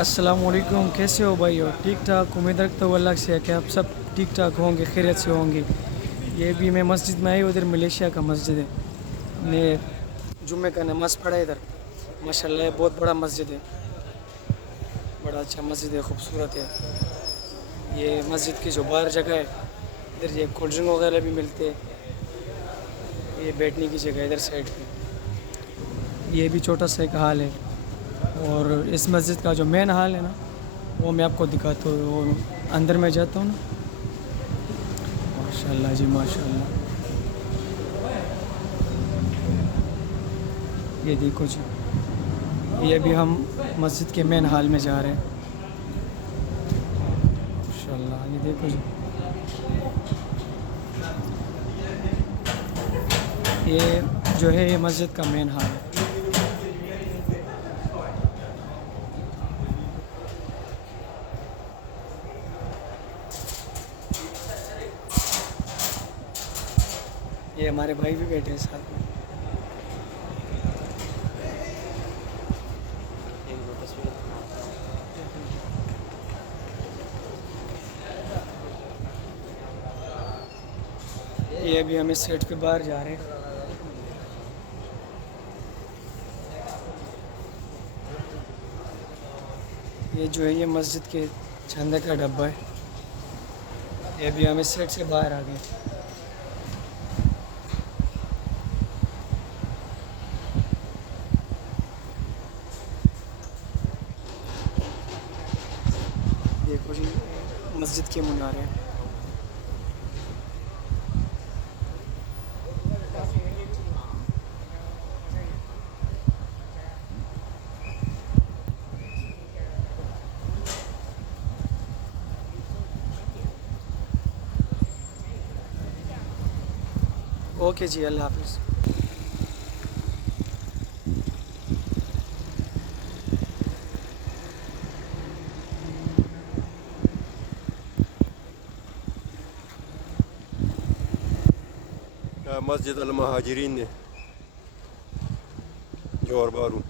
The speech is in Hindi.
अस्सलामुअलैकुम, कैसे हो भाई? और ठीक ठाक, उम्मीद रखता हूँ अल्लाह से कि आप सब ठीक ठाक होंगे, खैरियत से होंगे। ये भी मैं मस्जिद में आई, उधर मलेशिया का मस्जिद है। हमने जुम्मे का नमाज़ पढ़ा इधर। माशाल्लाह ये बहुत बड़ा मस्जिद है, बड़ा अच्छा मस्जिद है, खूबसूरत है। ये मस्जिद की जो बाहर जगह है, इधर ये कोल्ड ड्रिंक वगैरह भी मिलते हैं। ये बैठने की जगह है इधर साइड पे। ये भी छोटा सा एक हाल है। और इस मस्जिद का जो मेन हाल है ना, वो मैं आपको दिखाता हूँ। वो अंदर में जाता हूँ ना, माशाल्लाह जी माशाल्लाह। ये देखो जी, ये भी हम मस्जिद के मेन हाल में जा रहे हैं। माशाल्लाह, ये देखो जी, ये जो है ये मस्जिद का मेन हाल है। ये हमारे भाई भी बैठे हैं साथ में। ये अभी हम इस साइड पे बाहर जा रहे हैं। ये जो है ये मस्जिद के चंदे का डब्बा है। ये अभी हम इस साइड से बाहर आ गए। देखो जी, मस्जिद के मुनारे हैं। ओके जी, अल्लाह हाफिज़। मस्जिद अल महाजिरीन ने जोर बारू